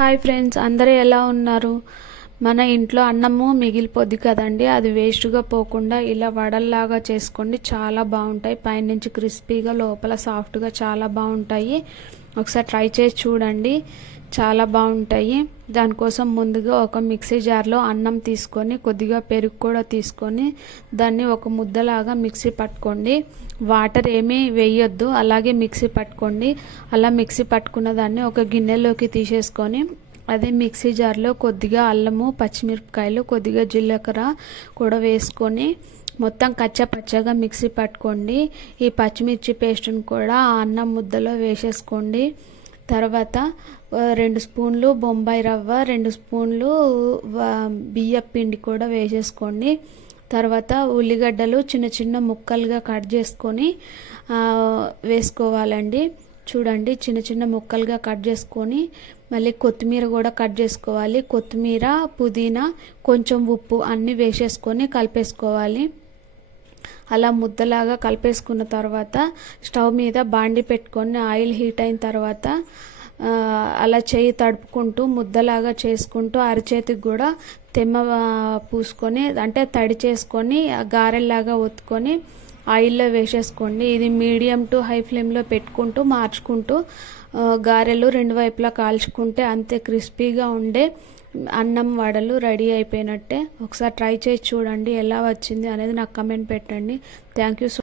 Hi friends అందరూ ఎలా ఉన్నారు? మన ఇంట్లో అన్నము మిగిలిపోద్ది కదండి అది వేస్ట్గా పోకుండా ఇలా వడల్లాగా చేసుకోండి చాలా బాగుంటాయి. పైనుంచి క్రిస్పీగా లోపల సాఫ్ట్గా చాలా బాగుంటాయి. ఒకసారి ట్రై చేసి చూడండి చాలా బాగుంటాయి. దానికోసం ముందుగా ఒక మిక్సీ జార్లో అన్నం తీసుకొని కొద్దిగా పెరుగు కూడా తీసుకొని దాన్ని ఒక ముద్దలాగా మిక్సీ పట్టుకోండి. వాటర్ ఏమీ వేయొద్దు అలాగే మిక్సీ పట్టుకోండి. అలా మిక్సీ పట్టుకున్న దాన్ని ఒక గిన్నెలోకి తీసేసుకొని అదే మిక్సీ జార్లో కొద్దిగా అల్లము పచ్చిమిరపకాయలు కొద్దిగా జీలకర్ర కూడా వేసుకొని మొత్తం కచ్చా పచ్చగా మిక్సీ పట్టుకోండి. ఈ పచ్చిమిర్చి పేస్ట్ని కూడా ఆ అన్నం ముద్దలో వేసేసుకోండి. తర్వాత రెండు స్పూన్లు బొంబాయి రవ్వ రెండు స్పూన్లు బియ్య పిండి కూడా వేసేసుకోండి. తర్వాత ఉల్లిగడ్డలు చిన్న చిన్న ముక్కలుగా కట్ చేసుకొని వేసుకోవాలండి. చూడండి చిన్న చిన్న ముక్కలుగా కట్ చేసుకొని మళ్ళీ కొత్తిమీర కూడా కట్ చేసుకోవాలి. కొత్తిమీర పుదీనా కొంచెం ఉప్పు అన్నీ వేసేసుకొని కలిపేసుకోవాలి. అలా ముద్దలాగా కలిపేసుకున్న తర్వాత స్టవ్ మీద బాండి పెట్టుకొని ఆయిల్ హీట్ అయిన తర్వాత అలా చేయి తడుపుకుంటూ ముద్దలాగా చేసుకుంటూ అరచేతికి కూడా తెమ్మ పూసుకొని అంటే తడి చేసుకొని గారెల్లాగా ఒత్తుకొని ఆయిల్లో వేసేసుకోండి. ఇది మీడియం టు హై ఫ్లేమ్లో పెట్టుకుంటూ మార్చుకుంటూ గారెలు రెండు వైపులా కాల్చుకుంటే అంతే క్రిస్పీగా ఉండే అన్నం వడలు రెడీ అయిపోయినట్టే. ఒకసారి ట్రై చేసి చూడండి ఎలా వచ్చింది అనేది నాకు కమెంట్ పెట్టండి. Thank you so